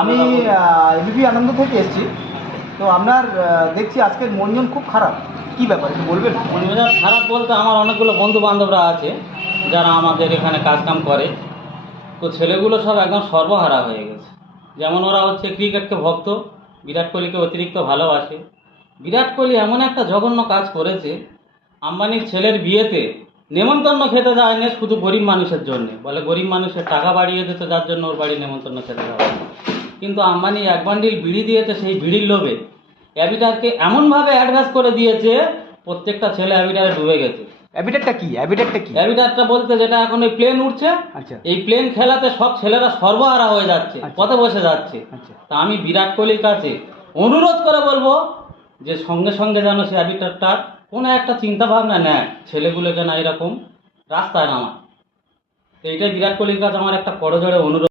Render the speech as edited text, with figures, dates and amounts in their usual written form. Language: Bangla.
আমি এবিপি আনন্দ থেকে এসেছি। তো আপনার দেখছি আজকের মনজন খুব খারাপ, কি ব্যাপার একটু বলবেন? মনমেজাজ খারাপ বলতে আমার অনেকগুলো বন্ধু বান্ধবরা আছে যারা আমাদের এখানে কাজকাম করে। তো ছেলেগুলো সব একদম সর্বহারা হয়ে গেছে। যেমন ওরা হচ্ছে ক্রিকেটকে ভক্ত, বিরাট কোহলিকে অতিরিক্ত ভালোবাসে। বিরাট কোহলি এমন একটা জঘন্য কাজ করেছে, আম্বানির ছেলের বিয়েতে নেমন্তন্ন খেতে যায় না শুধু গরিব মানুষের জন্যে, বলে গরিব মানুষের টাকা বাড়িয়ে দিতে, যার জন্য ওর বাড়ি নেমন্তন্ন খেতে যাওয়া। কিন্তু আম্বানি এক বান্ডিল বিড়ি দিয়েছে, সেই বিড়ির লোভে অ্যাভিটারকে এমনভাবে অ্যাডভান্স করে দিয়েছে প্রত্যেকটা ছেলে অ্যাভিটারে ডুবে গেছে। অ্যাবিটেটটা কি? অ্যাভিটারটা বলতে যেটা এখন ওই প্লেন উঠছে, আচ্ছা এই প্লেন খেলাতে সব ছেলেরা সর্বহারা হয়ে যাচ্ছে, আচ্ছা। পথে বসে যাচ্ছে। আচ্ছা। তা আমি বিরাট কোহলির কাছে অনুরোধ করে বলবো যে সঙ্গে সঙ্গে যেন সে অ্যাভিটারটার কোনো একটা চিন্তা ভাবনা নেয়, ছেলেগুলোকে না এরকম রাস্তায় নামা। তো এইটাই বিরাট কোহলির কাছে আমার একটা করজোড়ে অনুরোধ।